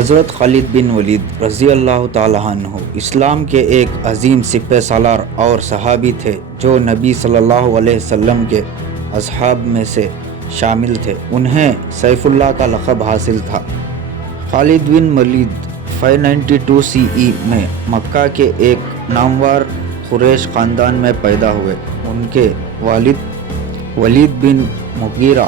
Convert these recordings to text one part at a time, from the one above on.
حضرت خالد بن ولید رضی اللہ تعالیٰ عنہ اسلام کے ایک عظیم سپہ سالار اور صحابی تھے جو نبی صلی اللہ علیہ وسلم کے اصحاب میں سے شامل تھے۔ انہیں سیف اللہ کا لقب حاصل تھا۔ خالد بن ولید 592 CE میں مکہ کے ایک نامور قریش خاندان میں پیدا ہوئے۔ ان کے والد ولید بن مغیرہ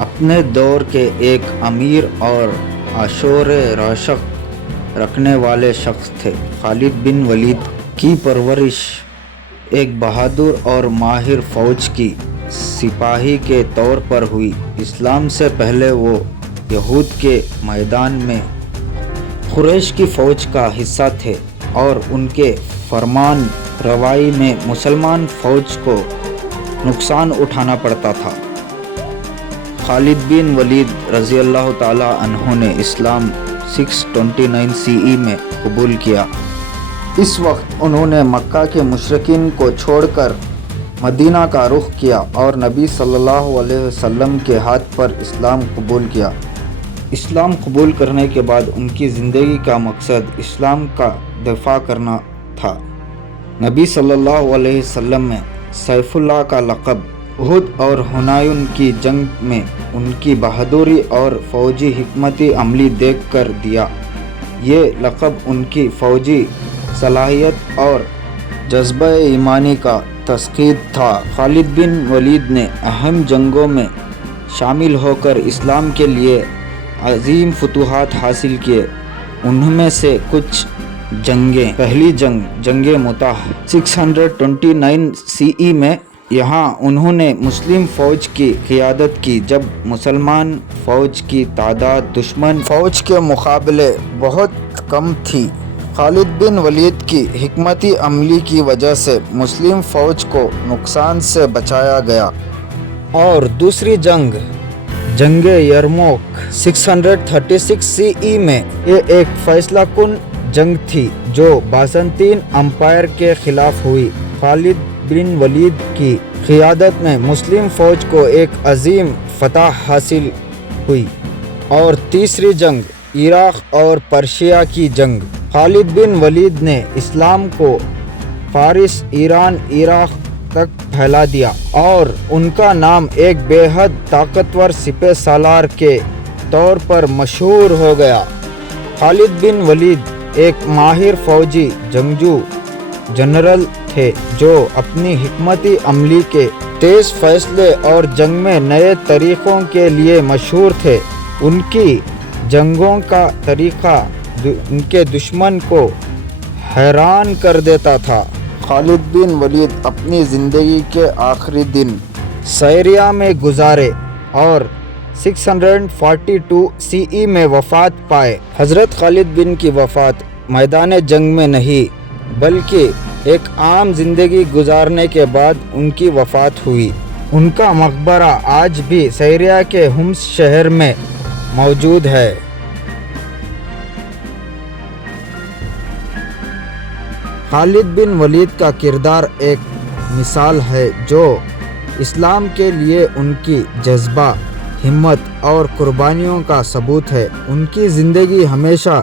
اپنے دور کے ایک امیر اور عاشور راشق رکھنے والے شخص تھے۔ خالد بن ولید کی پرورش ایک بہادر اور ماہر فوج کی سپاہی کے طور پر ہوئی۔ اسلام سے پہلے وہ یہود کے میدان میں قریش کی فوج کا حصہ تھے اور ان کے فرمان روائی میں مسلمان فوج کو نقصان اٹھانا پڑتا تھا۔ خالد بن ولید رضی اللہ تعالیٰ عنہ نے اسلام 629 CE میں قبول کیا۔ اس وقت انہوں نے مکہ کے مشرکین کو چھوڑ کر مدینہ کا رخ کیا اور نبی صلی اللہ علیہ وسلم کے ہاتھ پر اسلام قبول کیا۔ اسلام قبول کرنے کے بعد ان کی زندگی کا مقصد اسلام کا دفاع کرنا تھا۔ نبی صلی اللہ علیہ وسلم میں سیف اللہ کا لقب احد اور حنین کی جنگ میں ان کی بہادری اور فوجی حکمت عملی دیکھ کر دیا۔ یہ لقب ان کی فوجی صلاحیت اور جذبہ ایمانی کا تسخیر تھا۔ خالد بن ولید نے اہم جنگوں میں شامل ہو کر اسلام کے لیے عظیم فتوحات حاصل کیے۔ ان میں سے کچھ جنگیں: پہلی جنگ مؤتہ 629 CE میں، یہاں انہوں نے مسلم فوج کی قیادت کی جب مسلمان فوج کی تعداد دشمن فوج کے مقابلے بہت کم تھی۔ خالد بن ولید کی حکمت عملی کی وجہ سے مسلم فوج کو نقصان سے بچایا گیا۔ اور دوسری جنگ یرموک 636 CE میں، یہ ایک فیصلہ کن جنگ تھی جو بازنطین امپائر کے خلاف ہوئی۔ خالد بن ولید کی قیادت میں مسلم فوج کو ایک عظیم فتح حاصل ہوئی۔ اور تیسری جنگ عراق اور پرشیا کی جنگ۔ خالد بن ولید نے اسلام کو فارس، ایران، عراق تک پھیلا دیا اور ان کا نام ایک بے حد طاقتور سپہ سالار کے طور پر مشہور ہو گیا۔ خالد بن ولید ایک ماہر فوجی جنگجو جنرل تھے جو اپنی حکمت عملی کے تیز فیصلے اور جنگ میں نئے طریقوں کے لیے مشہور تھے۔ ان کی جنگوں کا طریقہ ان کے دشمن کو حیران کر دیتا تھا۔ خالد بن ولید اپنی زندگی کے آخری دن سیریا میں گزارے اور 642 CE میں وفات پائے۔ حضرت خالد بن کی وفات میدان جنگ میں نہیں بلکہ ایک عام زندگی گزارنے کے بعد ان کی وفات ہوئی۔ ان کا مقبرہ آج بھی سیریا کے حمص شہر میں موجود ہے۔ خالد بن ولید کا کردار ایک مثال ہے جو اسلام کے لیے ان کی جذبہ، ہمت اور قربانیوں کا ثبوت ہے۔ ان کی زندگی ہمیشہ